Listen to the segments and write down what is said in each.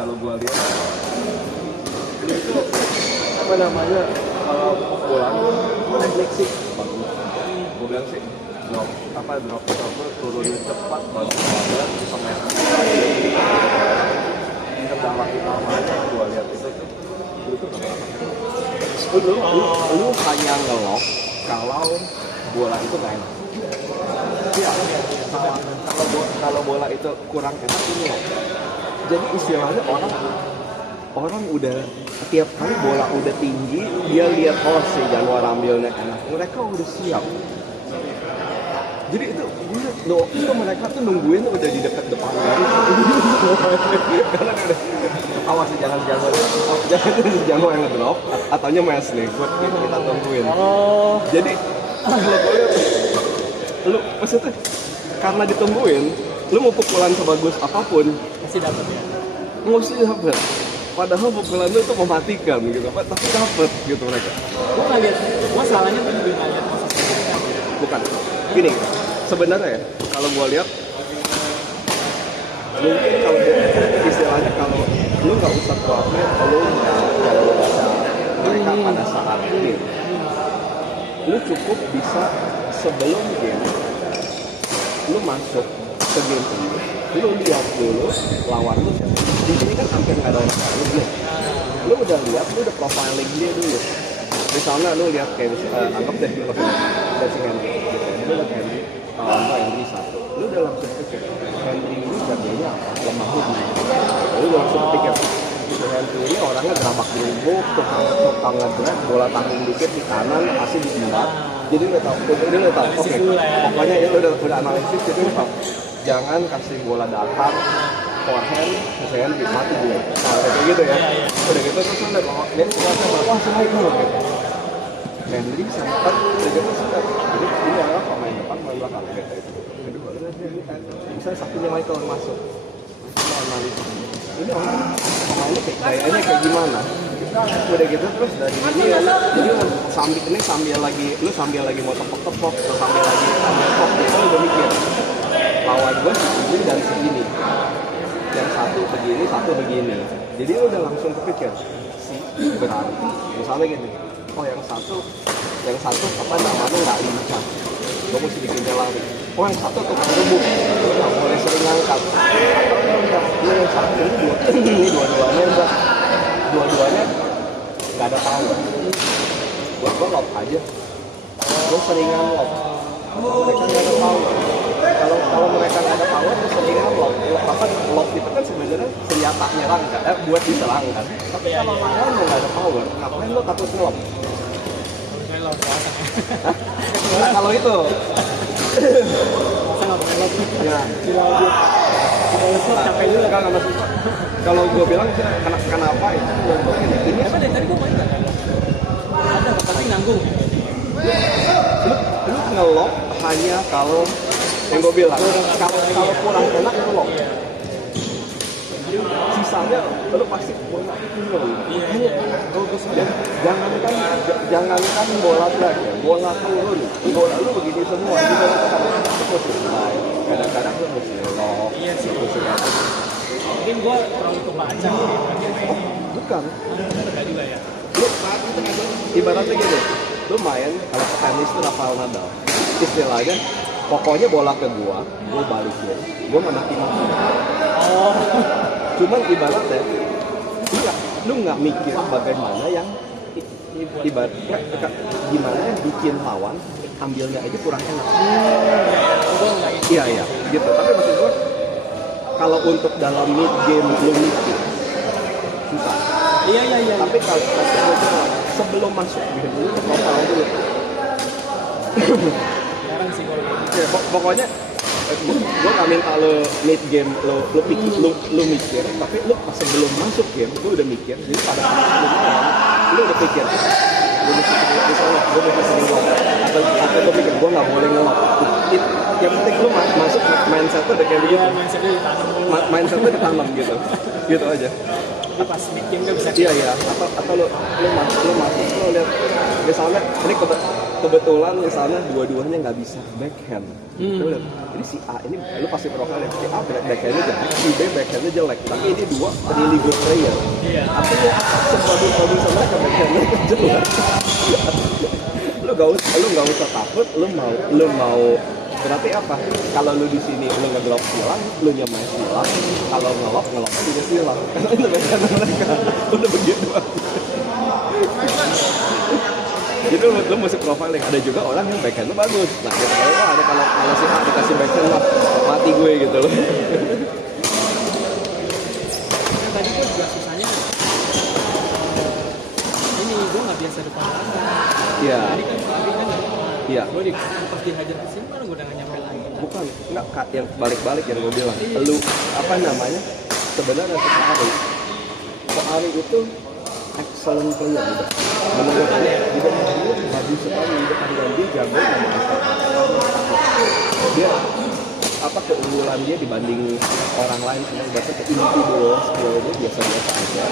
kalau gue lihat itu apa namanya kalau pulang teknik sih bagus. Gue bilang sih drop turunin cepat bagus banget pemain. Kendala utamanya gue lihat itu lu hanya ngelok kalau bola itu nggak enak. Iya, kalau bola itu kurang enak ini loh. Jadi istilahnya orang udah tiap kali bola udah tinggi, dia lihat si Januar ambilnya enak, mereka udah siap. Jadi itu mereka tuh nungguin udah di dekat depan garis. Karena udah awas jangan Januar yang ngedrop ataunya mes nih, kita tungguin. Jadi lu maksudnya karena ditungguin, lu mau pukulan sebagus apapun masih dapat ya. Mesti dapat. Padahal pukulan itu mematikan gitu, tapi dapat gitu mereka. Gua nggak lihat, gua salahnya tuh juga nggak lihat posisi mereka. Bukan, gini. Sebenarnya ya, kalau gua lihat mungkin kalau istilahnya kalau lu nggak usah khawatir kalau jangan baca mereka pada saat ini. Lu cukup bisa sebelum game lu masuk ke game ini, lu lihat dulu lawan lu siapa. Di sini kan hampir nggak ada orang baru. Lu udah lihat, lu udah profiling dia dulu. Misalnya lu lihat kayak anggap deh lu lihat si Henry, lu lihat Henry, Henry satu, lu udah langsung pikir Henry ini jadinya apa? Lemah lutut. Lu udah langsung pikir si Henry ini orangnya gerabak gerubuk, tukang ngedrag, bola tanggung dikit di kanan, pasti di sebelah. Jadi lu tahu, oke. Pokoknya ya lu udah analisis, jadi lu tahu jangan kasih bola datar, forehand, misalnya mati dia. Nah kayak gitu ya. Udah gitu terus udah bawa dia ternyata wah semua itu gitu. Henry sempat udah gitu sempat. Jadi ini adalah pemain depan, pemain belakang gitu itu. Kedua misalnya satunya Michael masuk. Kita analisis. Ini orang pemainnya kayak gayanya kayak gimana? Udah gitu terus dari ini ya, jadi sambil lagi mau tepok terus sambil lagi ambil top itu udah mikir lawan gue segini dan segini, yang satu begini, jadi lu udah langsung kepikir berarti misalnya gini, yang satu apa namanya nggak lincah, gue mesti bikin dia lari. Yang satu tukang rebut, gue nggak boleh sering ngangkat. Yang satu ini dua-duanya nggak ada power. Gue lob aja, gue seringan lob. Mereka nggak ada power. Kalau mereka nggak ada power, gue seringan lob. Lob itu kan sebenarnya senjata nyerang kan, buat diserang kan. Tapi kalau lawan lo nggak ada power, ngapain lo takut lob? Kalau itu saya nggak pakai lob ya, tidak capek juga nggak masuk. Kalau gue bilang kenapa itu ini apa dari tadi gue main nggak ada pasti nanggung. Lu ngelock hanya kalau yang gue bilang kalau kurang enak lu lock. Sisanya lu pasti bola turun. Jangankan bola drag ya, bola turun. Bola lu begini semua. Kadang-kadang lu mesti lock. Iya sih. Mungkin gue kurang kebaca. Bukan. Enggak juga ya. Lu ibaratnya gini, lu main kalau tenis itu Rafael Nadal. Istilahnya pokoknya bola ke gua balikin. Gua menakin. Oh. Cuman ibaratnya lu nggak mikir bagaimana yang ibaratnya gimana yang bikin lawan ambilnya aja kurang enak. Iya gitu. Tapi maksud gua kalau untuk dalam mid game lu mikir susah. Iya. Tapi kalau sebelum masuk game lu total dulu. Jarang sih kalau Ya, pokoknya gue gak minta lo mid game lo pikir lo mikir, tapi lo pas sebelum masuk game lo udah mikir. Jadi pada saat sebelum main lo udah pikir gue mesti sering lock atau lo pikir gue nggak boleh ngelock. Yang penting lo masuk mindset tuh udah kayak begitu. mindsetnya ditanam Mindsetnya ditanam gitu aja. Tapi pas mid game gak bisa. Iya, atau lu masuk lu lihat misalnya ini kebetulan misalnya dua-duanya nggak bisa backhand. Lu lihat ini si A ini lu pasti profile si A backhandnya jelek, si B backhandnya jelek, tapi ini dua really good player. Iya. Artinya sebagus mereka backhandnya jelek. lu nggak usah takut, lu mau berarti apa? Kalau lu di sini lu nge-drop silang, lu nyamai silang, kalau ngelop juga silang. Karena itu backhand mereka udah begitu aja. Jadi lu mesti profiling. Ada juga orang yang backhand lu bagus. Nah, kita tahu ada kalau si A dikasih backhand lah mati gue gitu loh. Nah, tadi gue juga susahnya ini gue nggak biasa depan tangga. Iya. Tadi kan Iya. gue pas dihajar ke sini kan gue udah nggak nyampe lagi. Bukan, enggak Kak, yang balik-balik yang gue bilang. Lu apa namanya? Sebenarnya si Ari itu excellent player gitu. Menurut dia bagus sekali di depan dan dia jago dia apa keunggulan dia dibanding orang lain semua berarti ke individual skill dia biasa-biasa aja.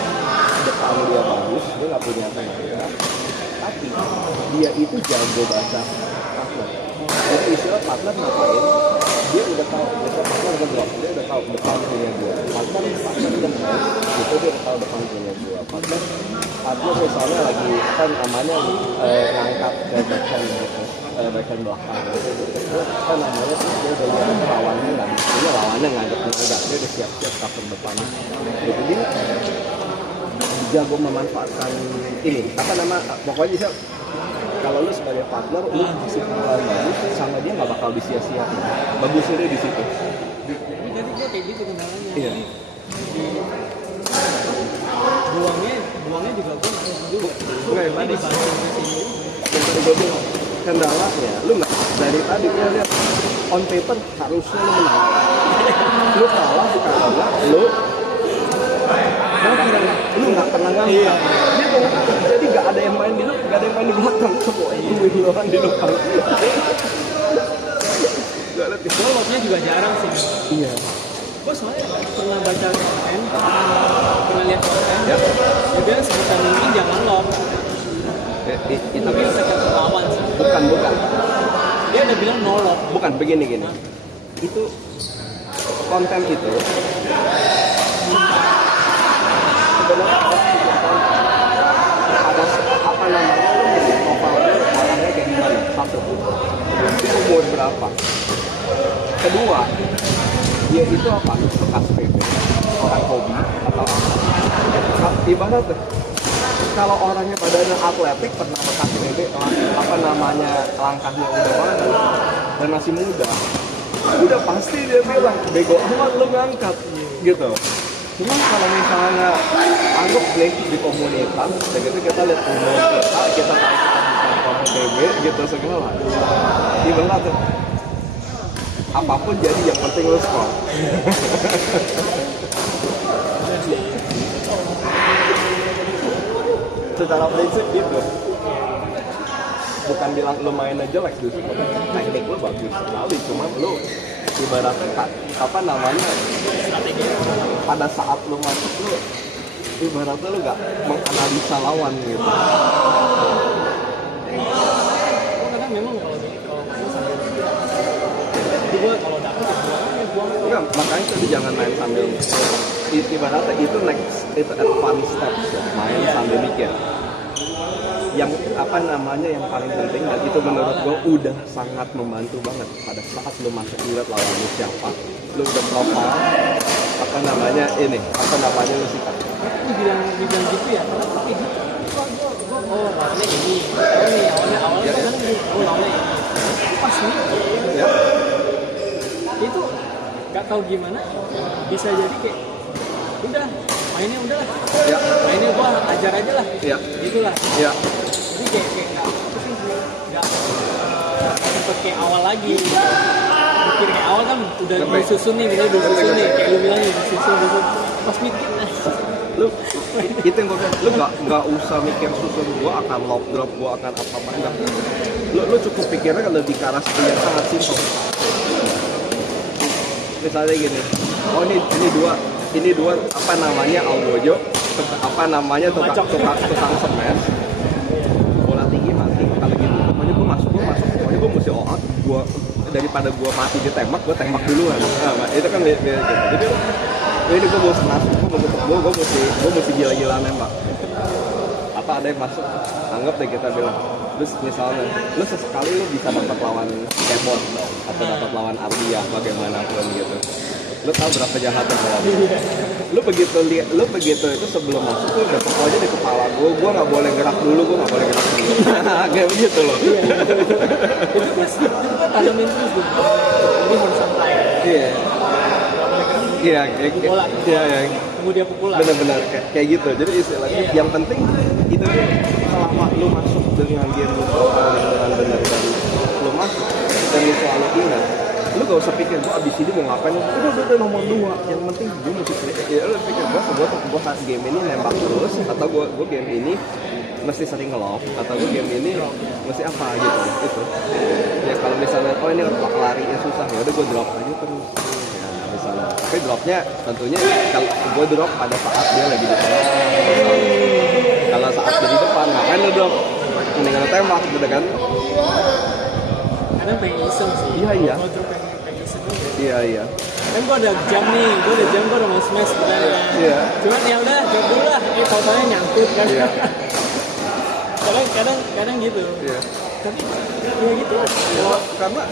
Depan dia bagus, dia nggak punya tenaga. Tapi dia itu jago baca partner. Jadi istilah partner ngapain? Dia udah tahu, biasa partner udah drop, dia udah tahu depan punya gua. Partner udah main, itu dia udah tahu depan punya gua. Partner misalnya lagi apa namanya ngangkat ke backhand gitu, backhand belakang gitu. Apa namanya dia udah lihat lawannya ngadep enggak, dia udah siap-siap cover depannya. Gitu dia jago memanfaatkan ini pokoknya bisa kalau lu sebagai partner lu kasih pengalaman bagus sama dia nggak bakal disia-sia bagusnya dia di situ. Jadi gue kayak gitu kendalanya. Iya. Buangnya juga gue nggak ini dibantu ke sini. yang tadi gue bilang kendalanya lu nggak dari tadi gue lihat on paper harusnya lu menang, lu kalah karena lu nggak pernah ngangkat. Iya. Dia tuh jadi nggak ada yang main di lu, nggak ada yang main di belakang, semua itu doang di depan. Gue lotnya juga jarang sih. Iya. Gue soalnya pernah baca konten, pernah lihat konten. Ya. Dia bilang sebisa mungkin jangan lot. Tapi second lawan sih. Bukan. Dia udah bilang no lot. Bukan begini. Itu konten itu sebenarnya ada apa namanya lu mesti profilnya orangnya kayak gimana, satu dia umur berapa, kedua dia itu apa bekas PB orang hobi atau apa ibarat kalau orangnya badannya atletik pernah bekas PB apa namanya langkahnya udah bagus dan masih muda udah pasti dia bilang bego amat lu ngangkat gitu. Cuma kalau misalnya anggap break di komunitas, begitu kita lihat umur kita tahu TB gitu segala. Ibarat apapun jadi yang penting lu skor. Secara prinsip gitu. Bukan bilang lu mainnya jelek justru, teknik lu bagus sekali, cuma lu ibaratnya apa namanya pada saat lu masuk lu ibaratnya lu gak menganalisa lawan gitu. Kadang memang kalau main sambil gue kalau dapet ya buang. Enggak, makanya tadi jangan main sambil ibaratnya itu advance steps ya, main sambil mikir. Yang apa namanya yang paling penting dan itu menurut gue udah sangat membantu banget pada saat lu masuk lihat lawan lu siapa, lu udah profile apa namanya lu sih kan dibilang gitu ya karena kayak gitu gue lawannya ini awalnya kan gue lawannya ini pas nih ya itu nggak tahu gimana bisa jadi kayak udah mainnya udah lah ya mainnya gue ajar aja lah ya gitulah ya jadi kayak nggak sempet kayak awal lagi mikir kayak awal kan udah disusun nih kayak lu bilang nih disusun pas mikir lu itu yang gue bilang lu nggak usah mikir susun gua akan lob drop gua akan apa enggak lu cukup pikirnya kalau lebih ke arah yang sangat simpel misalnya gini oh ini dua ini dua apa namanya Algojo, tukang semen, bola tinggi mati. Kalau gitu, pokoknya gue masuk, pokoknya gue mesti all out, daripada gue mati ditembak, gue tembak duluan. Nah, itu kan beda. Jadi ini gue mau masuk, gue mesti gila-gila nembak. Apa ada yang masuk, anggap deh kita bilang, terus misalnya lu sesekali lu bisa dapat lawan Kebon atau dapat lawan Ardia bagaimanapun gitu, lu tahu berapa jahatnya bola. Lu begitu itu sebelum masuk lu udah pokoknya di kepala gue nggak boleh gerak dulu. Kayak begitu loh. Itu kan tanamin terus tuh. Jadi harus santai. Iya, bola. Iya. Tunggu dia pukulan. Benar-benar kayak gitu. Jadi istilahnya yang penting itu selama lu masuk dengan game lu dengan benar dan lu masuk dan lu selalu ingat, lu gak usah pikir gua abis ini mau ngapain. Udah nomor 2. Yang penting gua mesti ya lu pikir gua game ini nembak terus, atau gua game ini mesti sering nge-lob, atau gua game ini mesti apa gitu. Itu ya kalau misalnya ini larinya susah, ya udah gua drop aja terus ya, misalnya. Tapi dropnya tentunya kalau gua drop pada saat dia lagi di tengah. Kalau saat dia di depan ngapain lu drop, mendingan lu tembak gitu kan. Kadang pengen iseng sih. Iya. Mau drop pengen iseng. Iya. Kan gue ada jam nih, gue udah mau smash sebenarnya. Iya. Cuman ya udah drop dulu lah, fotonya nyangkut kan. Iya. kadang gitu. Iya. Tapi ya gitu lah. Karena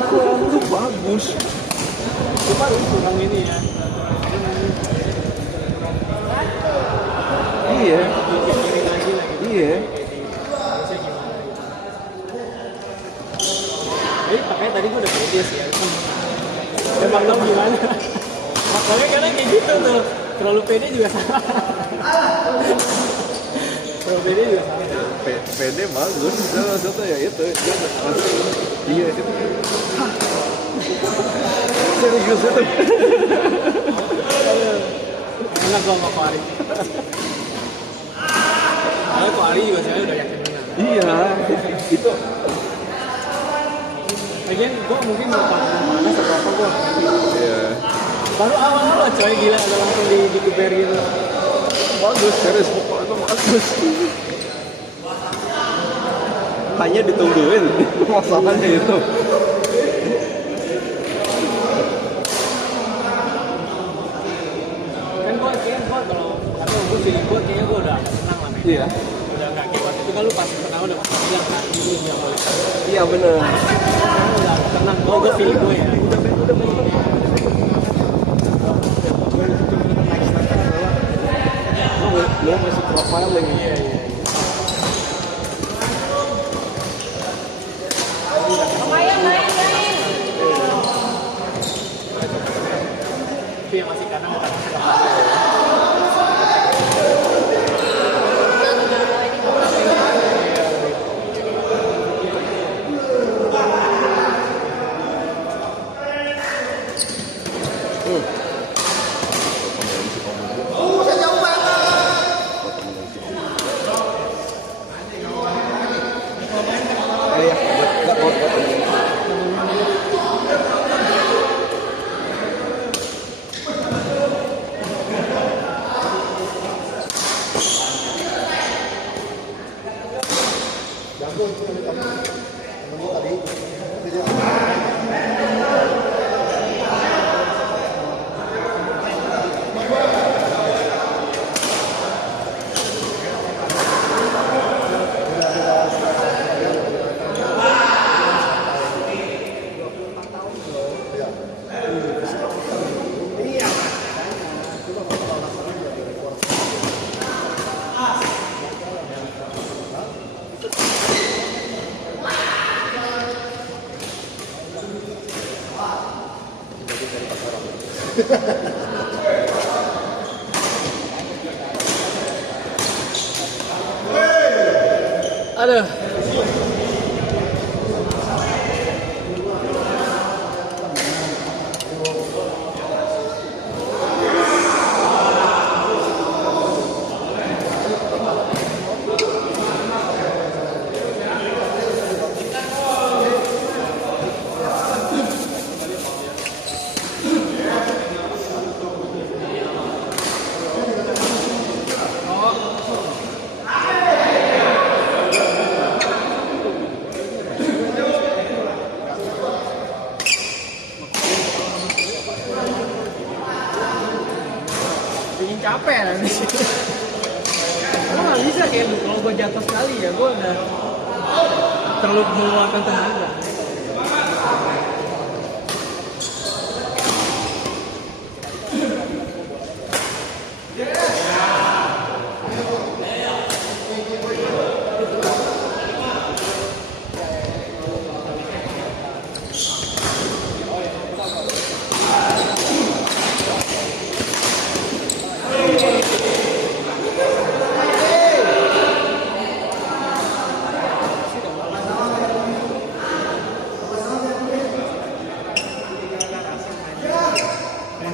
ukuran lu bagus. Cuma kurang ini ya. Iya. Pikirin lagi lah gitu. Iya. Harusnya gimana? Jadi makanya tadi gue udah pede sih ya. Emang tau gimana? Makanya kadang kayak gitu tuh. Terlalu pede juga salah. Terlalu pede juga salah. PD bagus, maksudnya ya itu. Iya itu. Serius itu. Enak gue sama Ko Ari. Soalnya Ko Ari juga saya udah yakin menang. Iya, itu. Lagian gue mungkin mau panas atau apa gue. Iya. Baru awal-awal coy gila ada langsung dikuber gitu. Bagus, serius pokoknya itu bagus. Hanya ditungguin masalahnya itu. Kan gue kalau atau gue feeling gue kayaknya gue udah senang lah. Iya. Udah nggak kayak waktu itu kan lu pas pertama udah bilang kan ini yang boleh. Iya benar. Udah tenang, gue feeling gue ya. Lu masih profiling. Iya. Tapi yang masih kanan bukan Aduh. bikin capek nanti. Gue nggak bisa kayak kalau gue jatuh sekali ya gue udah terlalu mengeluarkan tenaga.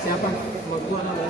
Siapa? Buat gua ada.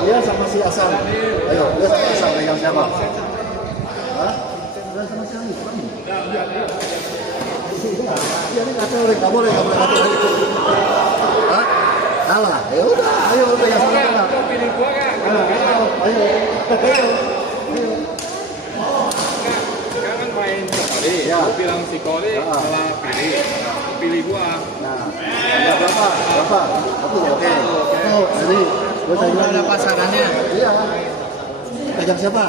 Dia sama si Asam. Ayo, dia sama Asam pegang siapa? Hah? Dia sama si Asam. Iya, ini nggak boleh ngatur. Hah? Kalah. Ya udah, ayo pegang sama kalah. Pilih gua kan? Ayo. Kan main sekali, Ya. aku bilang si Koli salah pilih gua. Nah, ada berapa? Oke. Itu jadi gue tanya Ada pasarannya. Iya. Pegang siapa?